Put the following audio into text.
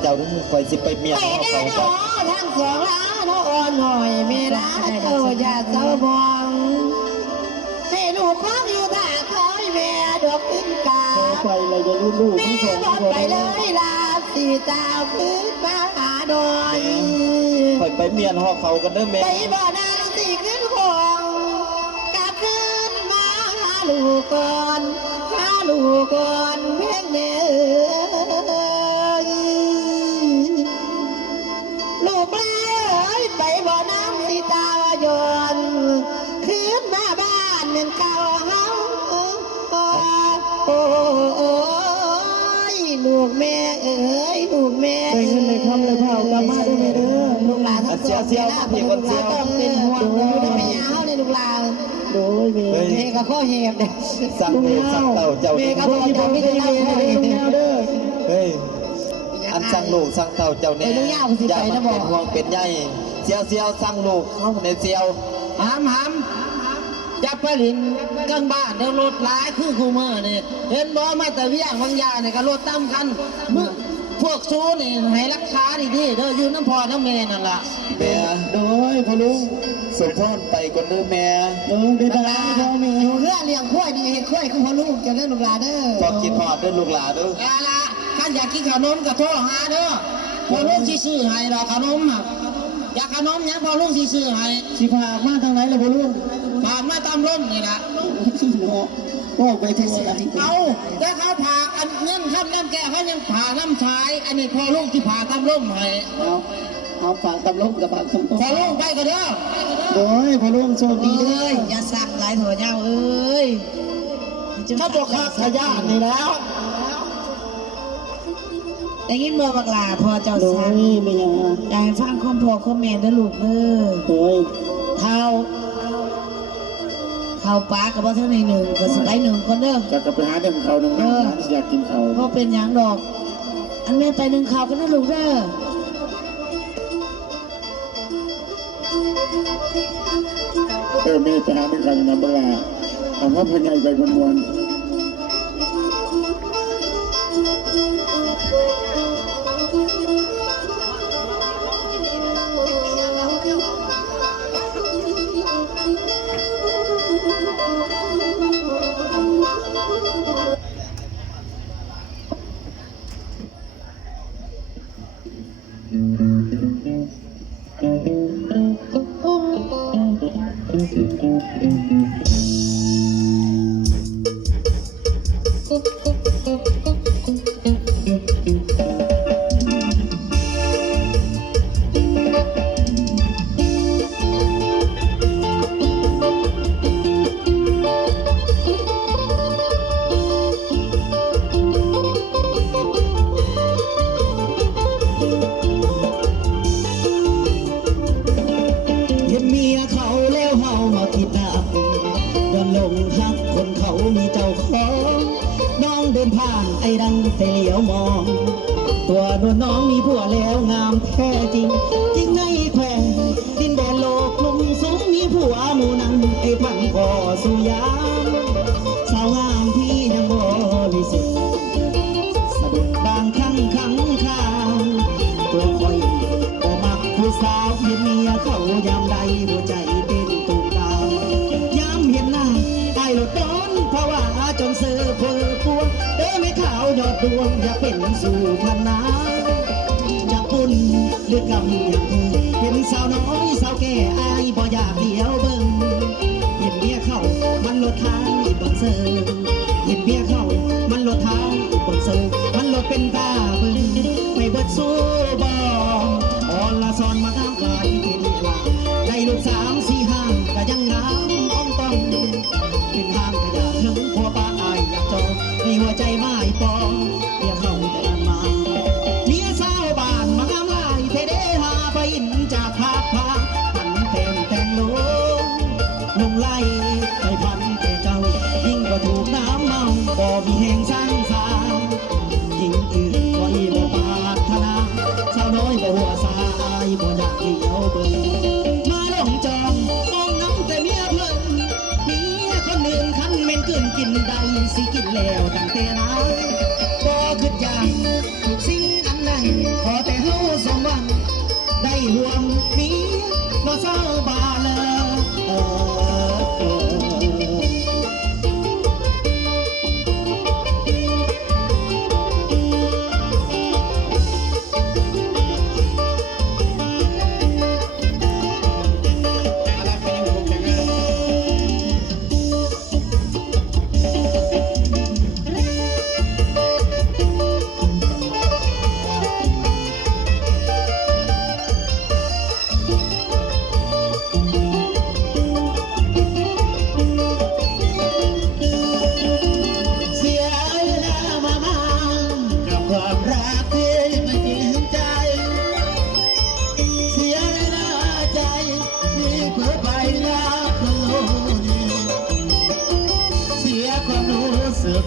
เจ้าด้วยคอยสิไปเมียนเขาเขาก็ทั้งสองล้านอ่อนหน่อยเมล้าเจ้าอย่าเศร้ามองให้ลูกของอยู่ท่าคอยแม่ดอกขึ้นกาไปเลยจะรู้ลูกที่สอง แม่ไปเลยลาสีเจ้าขึ้นมาหาดอนคอยไปเมียนหอเขากันเด้อแม่ไปบ่อนางสีขึ้นห้องกลับขึ้นมาหาลูกก่อนหาลูกก่อนเพียงแม่ลูกเลยไปบ่อน้ำสีตายนขึ้นมาบ้านเงินเก่าเฮาโอ้ยลูกแม่เอ้ยลูกแม่ได้เงินได้คำได้เท่ากลับมาได้ไหมเด้อ ลูกหลานทั้งสองนะลูกหลานต้องเป็นห่วงอยู่ในแม่ยาเฮาเลยลูกหลานโดยเมย์ แม่ก็ข้อเห็บเด้ สั่งเมียสั่งเต่าเจ้า แม่ก็บอกเจ้าไม่ได้เล่าให้เด้อ เฮ้ยอันสั่งลูกสั่งเต่าเจ้าเนี่ยอย่าเป็นห่วงเป็นใหญ่เซียวสั่งลูกเข้าในเซียวหามจับไปลินกลางบ้านเดี๋ยวรถหลายคือคูเมอร์นี่เห็นบ่มาแต่เวียงบางยาเนี่ยก็รถตั้มกันมึงพวกซูนี่ให้รักษาดีๆเด้ออยู่น้ำพอน้ำเมนั่นล่ะแม่โดยพ่อลุงสมพรไปก่อนเด้อแม่ลุงเป็นอะไรพ่อแม่อยู่เรื่องเลี้ยงข้อยดีเห็ดข้อยคือพ่อลูกจะเด้อลูกหลานเด้อพอกินหอดเด้อลูกหลานเด้อละท่านอยากกินขนมก็โทรหาเด้อพอลุงสิซื้อให้ดอกขนมอยากขนมยังพอลุงสิซื้อให้สิพามาทางไหนล่ะพ่อลุงพามาตามร่มนี่ล่ะพ่อไปที่ไหนเอาแต่เขาพาอันเงินข้ามน้ำแก่เขายังพาน้ำชายอันนี้พอลุงที่พาตามร่มให้เอาฝากตำลงกับฝากตำลงพอลุงไปก็เด้อโดยพ่อลุงโชคดีเด้ออย่าสั่งหลายถั่วเจ้าเอ้ยถ้าตัวข้าขยะนี่แล้วแต่ยินเมื่อบักลาพอเจ้าสั่งไม่ยังอยากฟังคำพ่อคำแม่เด้อลูกเด้อโดยเท้าปลากับว่าเท่าในหนึ่งก็สิได้หนึ่งคนเด้อจะกลับไปหาเด็กเขาหนึ่งนะอยากกินเขาก็เป็นอย่างดอกอันแม่ไปหนึ่งเขาก็ได้ลูกเด้อไม่ไปหาเด็กเขาอยู่น้ำปลาเอาว่าพญายไปวันผ่านไอ้ดังแต่เหลียวมองตัวโดนน้องมีผัวแล้วงามแท้จริงจริงในแควดินแดนโลกลุ่มสูงมีผัวหมู่นั้นไอ้พันก่อสุยามสาวงามที่ยังบริสุทธิ์สะดุดบางครั้งข้างตัวคอยบ่มักผู้สาวเห็นเมียเขายามใดหัวใจเต้นตุ่มตามยามเห็นหน้าไอ้หลุดร้อนเพราะว่าจนเสือเพอพวงไม่ขาวยอดดวงอยากเป็นสู่พันนาอยากปุ่นหรือกำอย่างเธอเห็นสาวน้อยสาวแก่อายบ่อยากเดียวเบิ่งเห็นเมียเข้ามันลดทางอีกบนเสือเห็นเมียเข้ามันลดทางอีกบนเสือมันลดเป็นตาเบิ่งไม่เบิดสู้บ่อ่อนละซอนมาข้ามกายเป็นลาได้ลูก3-4 ก็ยังงามอ่องต้องเป็นทางขยะถึงพัวป้าอายอยากจองมีหัวใจไม่ปองเรียกเขาแต่ดันมาเมียสาวบ้านมางามลายเทเดหาไปอินจากภาพพาพันแต่งลงไล่ไปพันแต่เจ้ายิ่งกว่าถูกน้ำเมาบ่มีแห่งสร้างสางยิ่งอื่นก็อีบ่ปาถนาสาวน้อยบ่หัวสายบ่อยากเลี้ยวเบิ่งมาลงจองมองน้ำแต่เมียเพิ่นเมียคนหนึ่งคันเม่นเกินกินได้สิกินแล้วตั้งแต่นั้นบ่คิดอย่างทุกสิ่งอันใดขอ เศร้าบาเลยเสียเวลามามากกับความรักที่ไม่จริงใจเสียเวลาใจมีเพื่อไปรักคนโลกเสียความรู้สึก